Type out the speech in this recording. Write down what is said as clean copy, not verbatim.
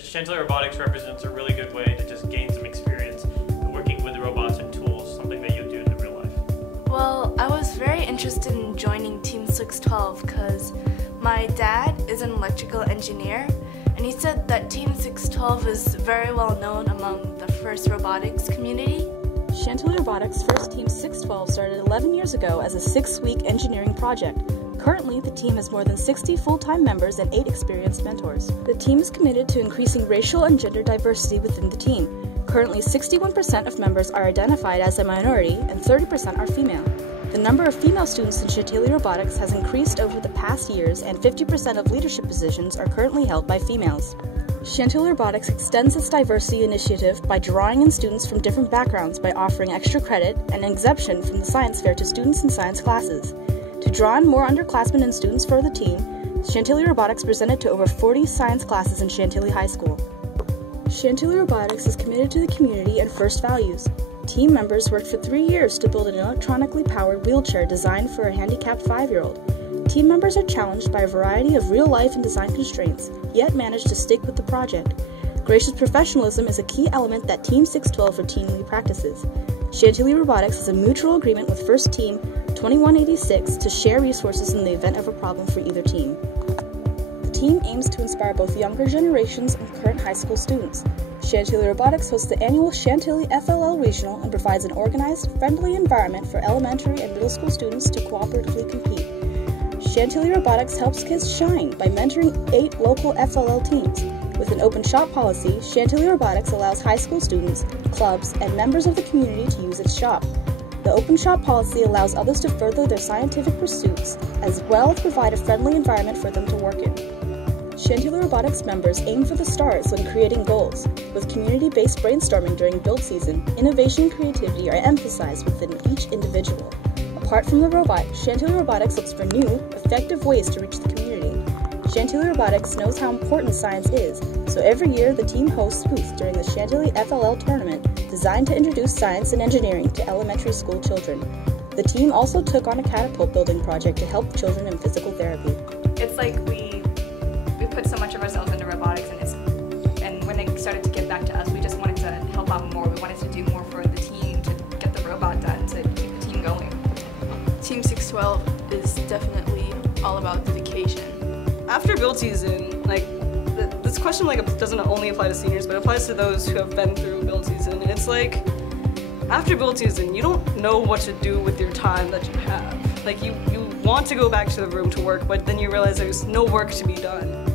Chantilly Robotics represents a really good way to just gain some experience working with robots and tools, something that you do in real life. Well, I was very interested in joining Team 612 because my dad is an electrical engineer, and he said that Team 612 is very well known among the FIRST robotics community. Chantilly Robotics' first Team 612 started 11 years ago as a 6-week engineering project. Currently, the team has more than 60 full-time members and 8 experienced mentors. The team is committed to increasing racial and gender diversity within the team. Currently, 61% of members are identified as a minority and 30% are female. The number of female students in Chantilly Robotics has increased over the past years, and 50% of leadership positions are currently held by females. Chantilly Robotics extends its diversity initiative by drawing in students from different backgrounds by offering extra credit and an exemption from the science fair to students in science classes. To draw in more underclassmen and students for the team, Chantilly Robotics presented to over 40 science classes in Chantilly High School. Chantilly Robotics is committed to the community and FIRST values. Team members worked for 3 years to build an electronically powered wheelchair designed for a handicapped 5-year-old. Team members are challenged by a variety of real-life and design constraints, yet manage to stick with the project. Gracious professionalism is a key element that Team 612 routinely practices. Chantilly Robotics has a mutual agreement with FIRST Team 2186 to share resources in the event of a problem for either team. The team aims to inspire both younger generations and current high school students. Chantilly Robotics hosts the annual Chantilly FLL Regional and provides an organized, friendly environment for elementary and middle school students to cooperatively compete. Chantilly Robotics helps kids shine by mentoring 8 local FLL teams. With an open shop policy, Chantilly Robotics allows high school students, clubs, and members of the community to use its shop. The open shop policy allows others to further their scientific pursuits, as well as provide a friendly environment for them to work in. Chantilly Robotics members aim for the stars when creating goals. With community-based brainstorming during build season, innovation and creativity are emphasized within each individual. Apart from the robot, Chantilly Robotics looks for new, effective ways to reach the community. Chantilly Robotics knows how important science is, so every year the team hosts booths during the Chantilly FLL tournament designed to introduce science and engineering to elementary school children. The team also took on a catapult building project to help children in physical therapy. It's like we put so much of ourselves into robotics, and when it started to get back to us, we just wanted to help out more. We wanted to do more for the team to get the robot done, to keep the team going. Team 612 is definitely all about dedication. After build season, this question doesn't only apply to seniors, but it applies to those who have been through build season. And it's like, after build season, you don't know what to do with your time that you have. You want to go back to the room to work, but then you realize there's no work to be done.